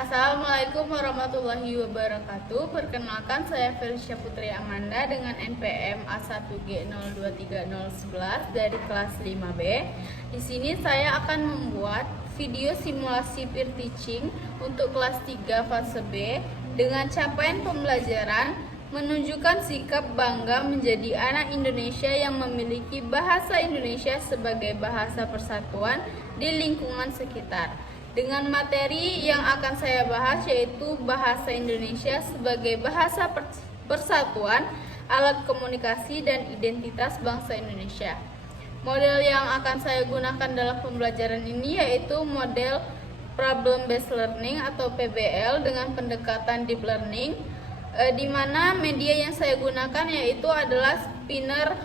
Assalamualaikum warahmatullahi wabarakatuh. Perkenalkan, saya Felicia Putri Amanda dengan NPM A1G023011 dari kelas 5B. Di sini saya akan membuat video simulasi peer teaching untuk kelas 3 fase B dengan capaian pembelajaran menunjukkan sikap bangga menjadi anak Indonesia yang memiliki bahasa Indonesia sebagai bahasa persatuan di lingkungan sekitar. Dengan materi yang akan saya bahas yaitu bahasa Indonesia sebagai bahasa persatuan, alat komunikasi dan identitas bangsa Indonesia. Model yang akan saya gunakan dalam pembelajaran ini yaitu model Problem Based Learning atau PBL dengan pendekatan Deep Learning, di mana media yang saya gunakan yaitu adalah Spinner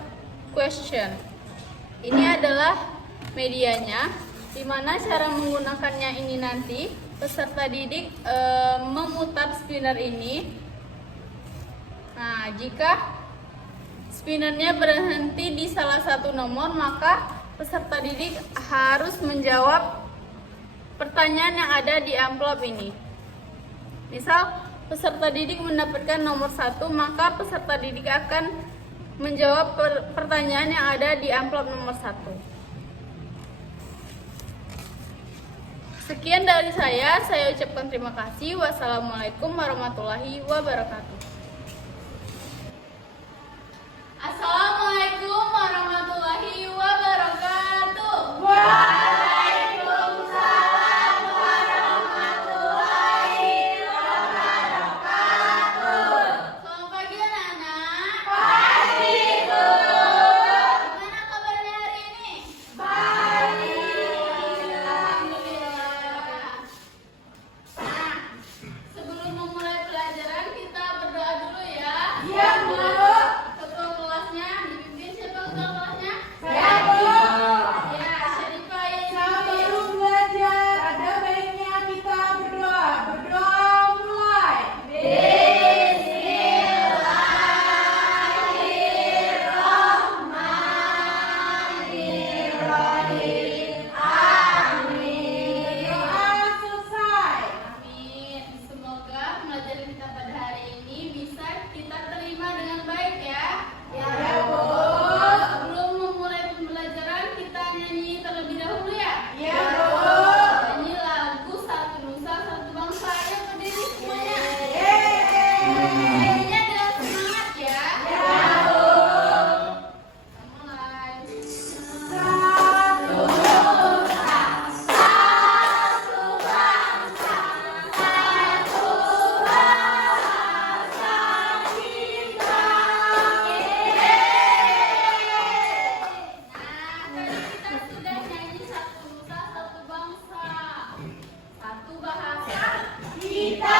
Question. Ini adalah medianya, di mana cara menggunakannya ini nanti peserta didik memutar spinner ini. Nah, jika spinnernya berhenti di salah satu nomor, maka peserta didik harus menjawab pertanyaan yang ada di amplop ini. Misal peserta didik mendapatkan nomor 1, maka peserta didik akan menjawab pertanyaan yang ada di amplop nomor 1. Sekian dari saya ucapkan terima kasih. Wassalamualaikum warahmatullahi wabarakatuh. Assalamualaikum warahmatullahi wabarakatuh. Waalaikumsalam warahmatullahi wabarakatuh. Selamat pagi anak-anak. Pagi, Bu. Gimana kabarnya hari ini? Baik. Alhamdulillah. Nah, sebelum memulai pelajaran kita berdoa dulu ya. Iya, Bu. Ketua kelasnya dipimpin siapa ketua kelasnya? Saya, Bu. Ya, Syarifah ya. Sebelum belajar, ada baiknya kita berdoa. Berdoa mulai. Bismillahirrahmanirrahim. Amin. Doa selesai. Amin. Semoga pelajaran kita pada hari ini bisa kita terima dengan baik ya. Ya, Bu. Sebelum memulai pembelajaran kita nyanyi terlebih dahulu ya. Ya, Bu. Nyanyi lagu Satu Nusa Satu Bangsa. Ayo berdiri semuanya. Nyanyinya dengan semangat ya. Ya, Bu. Mulai. Nah, tadi kita sudah nyanyi Satu Nusa Satu Bangsa, satu bahasa. Kita.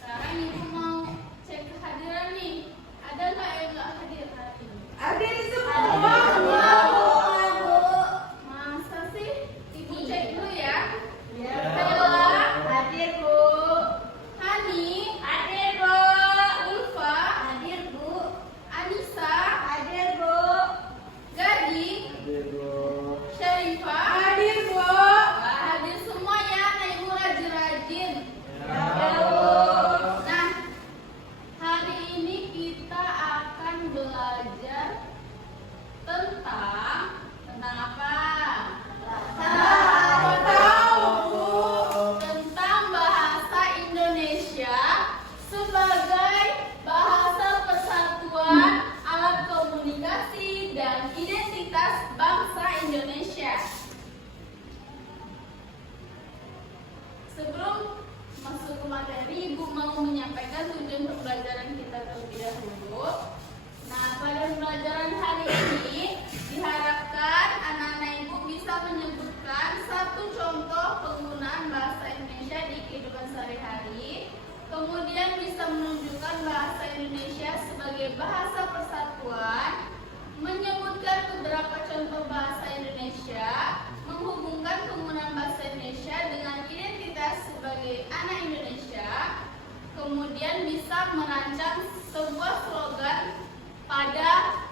Sekarang ibu mau cek kehadiran nih. Ada nggak yang nggak hadir hari ini? Hadir semua, Bu. Masa sih? Ibu cek dulu ya. Ya, Bella, hadir, Bu. Hani, Hadir, Bu. Ulfa, Hadir, Bu. Anissa, Hadir, Bu. Gading, Syarifah. Hadir, Bu. Wah, hadir semua ya. Nah, ibu rajin-rajin. Ya, Bu. Nah, hari ini kita akan belajar tentang apa? Apa tahu, Bu? Tentang bahasa Indonesia sebagai bahasa persatuan, alat komunikasi dan identitas bangsa Indonesia. Sebelum masuk ke materi, Ibu mau menyampaikan tujuan pembelajaran kita terlebih dahulu. Nah, pada pembelajaran hari ini diharapkan anak-anak Ibu bisa menyebutkan satu contoh penggunaan bahasa Indonesia di kehidupan sehari-hari, kemudian bisa menunjukkan bahasa Indonesia sebagai bahasa persatuan, menyebutkan beberapa contoh bahasa Indonesia, menghubungkan penggunaan bahasa Indonesia dengan identitas sebagai anak Indonesia, kemudian bisa merancang sebuah slogan pada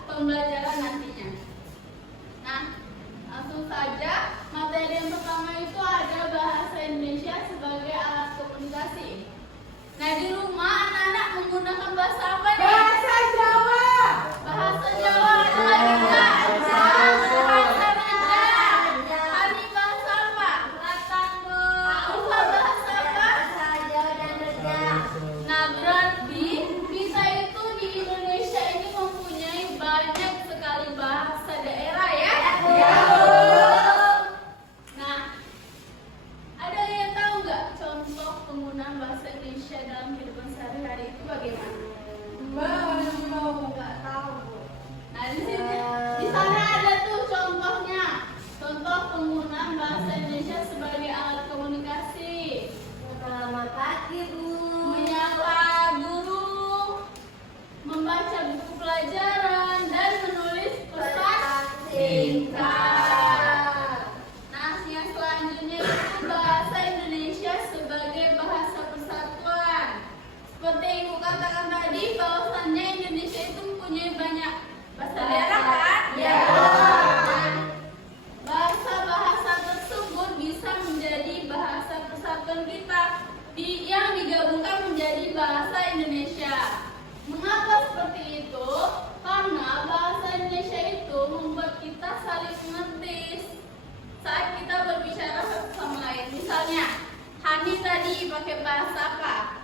pembelajaran nantinya. Nah, langsung saja materi yang pertama itu ada bahasa Indonesia sebagai Nah, di rumah anak-anak menggunakan bahasa apa nih? Bahasa Jawa. Bahasa Jawa ada lagi nggak? Bahasa Minang. Hani bahasa apa? Selatan, Bu. Alfa bahasa apa? Bahasa Jawa dan Raja. Nah, berarti kita itu di Indonesia ini mempunyai banyak sekali bahasa daerah ya? Ya, Bu. Nah, ada yang tahu nggak contoh penggunaan bahasa Indonesia dalam kehidupan sehari-hari itu bagaimana? Nggak tahu, Bu. Nah, di sana ada tuh contohnya. Contoh penggunaan bahasa Indonesia sebagai alat komunikasi. Selamat pagi, Bu. Menyapa guru, membaca buku pelajaran, dan menulis pesan singkat. Nah, yang selanjutnya itu bahasa Indonesia sebagai bahasa persatuan. Seperti yang Ibu katakan tadi, bahwasannya Indonesia itu mempunyai banyak bahasa daerah kan? Ya. Bahasa-bahasa tersebut bisa menjadi bahasa persatuan kita yang digabungkan menjadi bahasa Indonesia. Mengapa seperti itu? Karena bahasa Indonesia itu membuat kita saling mengerti saat kita berbicara satu sama lain. Misalnya, Hani tadi pakai bahasa apa?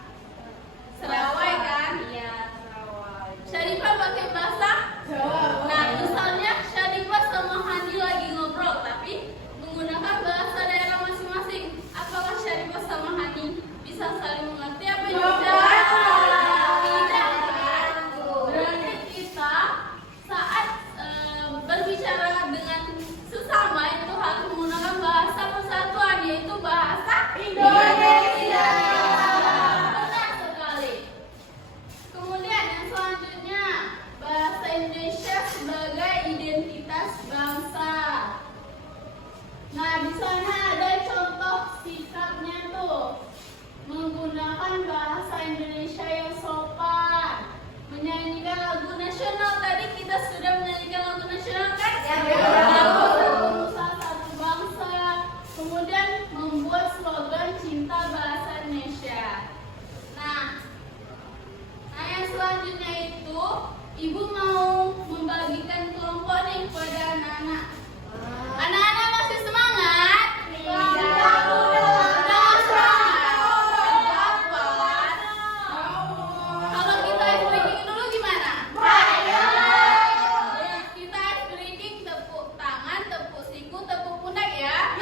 Serawai kan? Iya, Serawai. Syarifah pakai bahasa? Jawa. Nah, misalnya Syarifah sama Hani lagi ngobrol tapi menggunakan bahasa daerah masing-masing. Apakah Syarifah sama Hani bisa saling mengerti apa tidak? Tidak kan? Berarti kita saat berbicara dengan sesama itu harus menggunakan bahasa persatuan, yaitu bahasa Indonesia. Benar sekali. Kemudian yang selanjutnya, bahasa Indonesia sebagai identitas bangsa. Nah, di sana ada contoh sikapnya tuh. Menggunakan bahasa Indonesia yang sopan. Menyanyikan lagu nasional. Tadi kita sudah menyanyikan lagu nasional kan? Ya. Lagu Berusaha Satu Bangsa. Kemudian membuat slogan cinta bahasa Indonesia. Nah, yang selanjutnya itu Ibu mau membagikan kelompok nih kepada anak-anak. Anak-anak masih semangat? Tidak, Bu. Tidak semangat. Dapat. Kalau kita ice breaking dulu gimana? Kita ice breaking tepuk tangan, tepuk siku, tepuk pundak ya.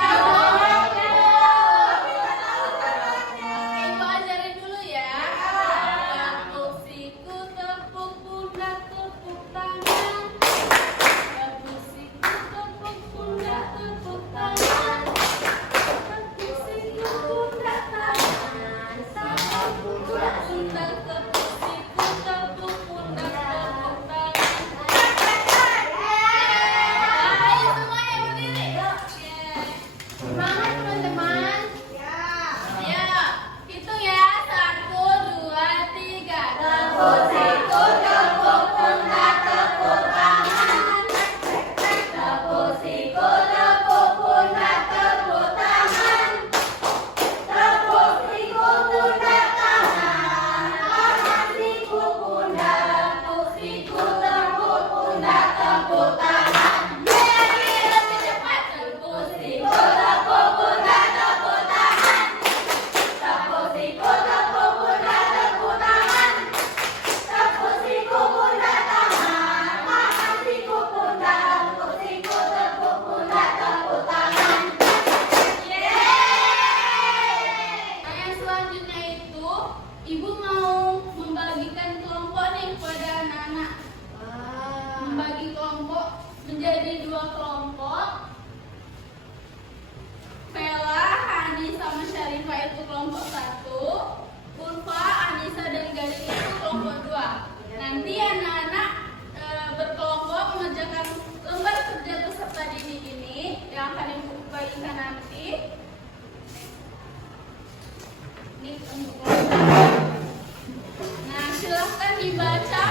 Ibu ajarin dulu ya. Tepuk siku, tepuk pundak, tepuk tangan. Tepuk siku, tepuk pundak, tepuk tangan. Tepuk siku, pundak, tangan. Tepuk pundak, tepuk siku, tepuk pundak, tepuk tangan. Ayo semuanya berdiri. Semangat teman-teman. Ya, hitung ya. 1, 2, 3. Tepuk siku, tepuk pundak, tepuk tangan. Tepuk siku, tepuk pundak, tepuk tangan. Tepuk siku, pundak, tangan. Angkat siku, pundak. Tepuk siku, tepuk pundak, tepuk tangan. Lebih cepat. Tepuk siku, Tepuk pundak, tepuk tangan. Tepuk siku, tepuk pundak, tepuk tangan. Tepuk siku, pundak, tangan. Angkat siku, pundak. Tepuk siku, tepuk pundak, tepuk tangan. Nah, yang selanjutnya itu Ibu mau membagikan kelompok nih kepada anak-anak. Membagi kelompok menjadi 2 kelompok. Vela, Hani sama Syarifah itu kelompok 1. Ulfa, Anissa dan Gading itu kelompok 2. Nanti anak-anak berkelompok mengerjakan lembar kerja peserta didik ini yang akan Ibu bagikan nanti. Ini untuk kelompok. Nah, silahkan dibaca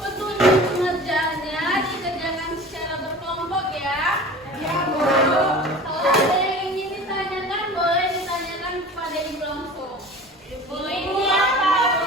petunjuk pengerjaannya, dikerjakan secara berkelompok ya. Ya, Bu. Kalau ada yang ingin ditanyakan, boleh ditanyakan kepada Ibu langsung. Ini apa,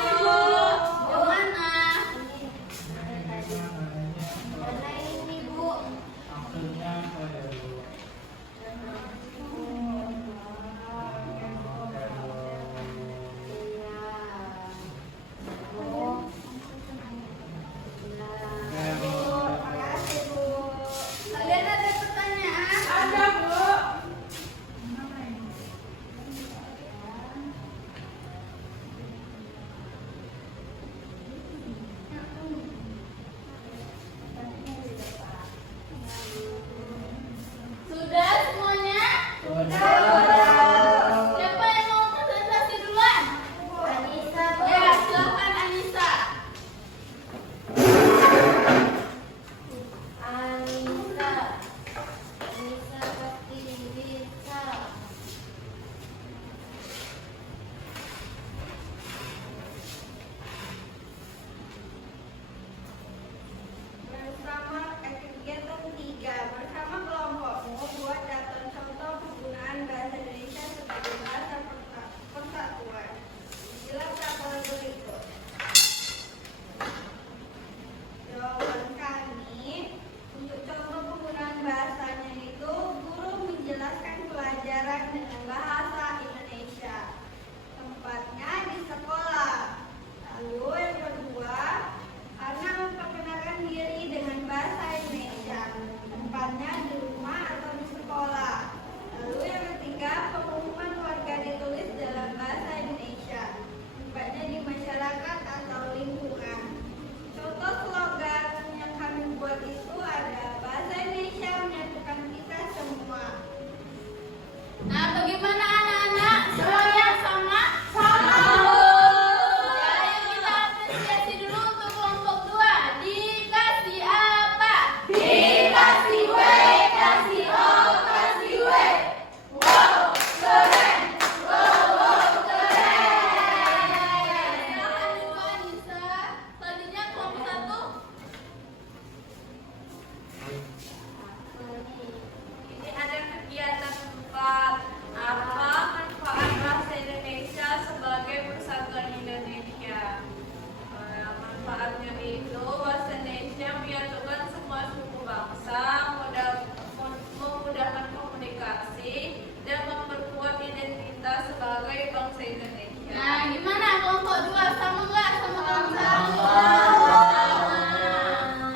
bangsa Indonesia. Nah, gimana kelompok 2 sama nggak sama kelompok 1?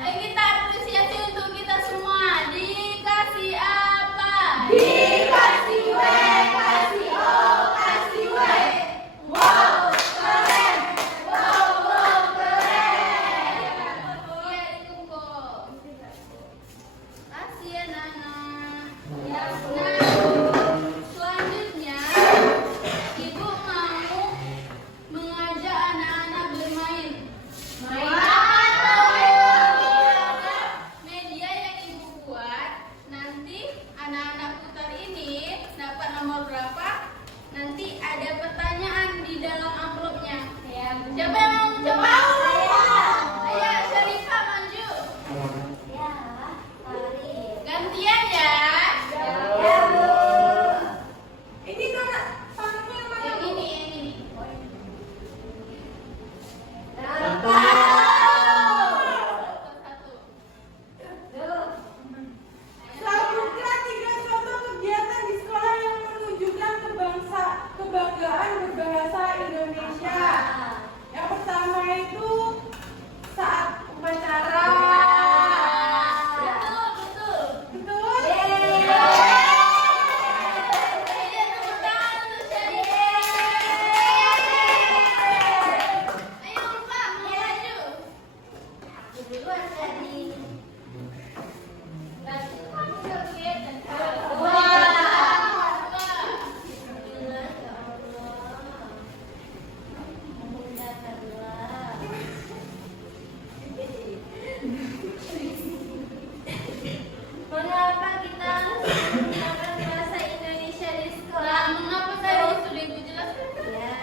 Ayo kita apresiasi untuk kita semua. Dikasih apa? Dikasih W, kasih O, kasih W. Wow, keren. Wow, keren. Iya, dikumpul. Kasih ya, Nana. Nah, selanjutnya Ibu mau mengajak anak-anak bermain. Main apa tuh? Media yang Ibu buat. Nanti anak-anak putar ini dapat nomor berapa? Nanti ada pertanyaan di dalam amplopnya. Siapa yang mau mencoba? Ayo, Syarifah maju. Gantian ya. Ini mana? Tangannya mana? Yang ini. Satu. Sebutkan 3 contoh kegiatan di sekolah yang menunjukkan kebanggaan berbahasa Indonesia. Yang pertama itu saat upacara. Betul. Betul? Ayo tepuk tangan untuk Syarifah. Ayo Ulfa, mau maju. Mengapa kita harus menggunakan bahasa Indonesia di sekolah? Nah, mengapa tadi sudah Ibu jelaskan? Ya,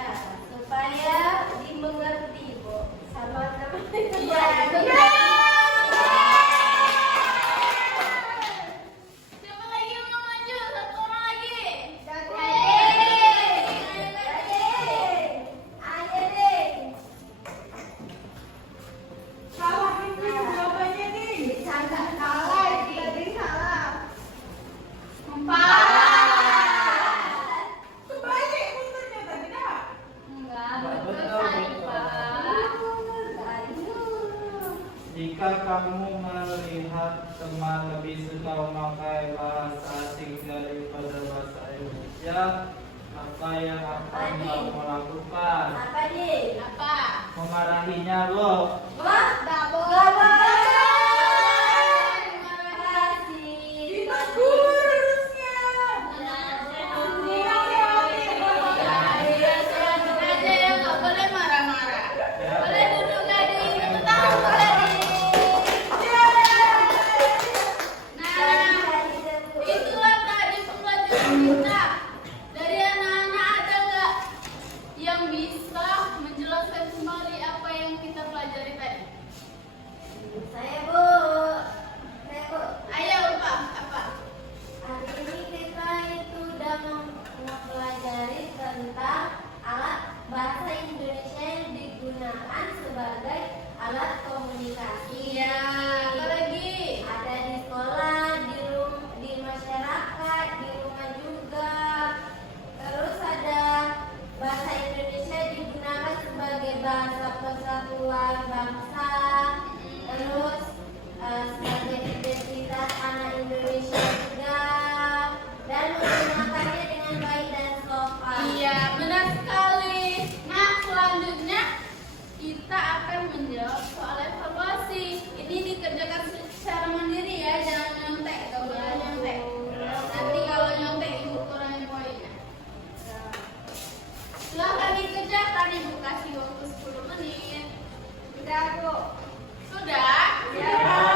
supaya dimengerti, Bu. Sama teman-teman. Iya, betul. Siapa lagi yang mau maju? Satu orang lagi. Ayo deh. Salah itu jawabannya nih. Disangka salah, tadi salah. 4. Kebalik munturnya tadi dah. Enggak, Betul, betul Syarifah. Jika kamu melihat teman lebih suka memakai bahasa asing daripada bahasa Indonesia, apa yang akan kamu lakukan? Apa nih? Apa? Memarahinya loh. Wah, nggak boleh. Kasih. Ditegur harusnya. Aja ya, nggak boleh marah-marah. Boleh duduk nggak di tepuk tangan boleh di. Nah, itulah tadi pembelajaran kita. Dari anak-anak ada nggak yang bisa menjelaskan kembali apa yang kita pelajari tadi? Saya Bu. Ayo Pak, apa? Hari ini kita itu udah mempelajari tentang alat bahasa Indonesia yang digunakan sebagai alat komunikasi. Iya, apa lagi? Ada di sekolah, di masyarakat, di rumah juga. Terus ada bahasa Indonesia digunakan sebagai bahasa persatuan bangsa. Terus sebagai identitas anak Indonesia juga, dan menggunakannya dengan baik dan sopan. Iya, benar sekali. Nah, selanjutnya kita akan menjawab soal evaluasi. Ini dikerjakan secara mandiri ya, jangan nyontek. Gak boleh nyontek. Nanti kalau nyontek Ibu kurangin poinnya. Silahkan dikerjakan, Ibu kasih waktu 10 menit. Udah, Bu. Sudah? Ya.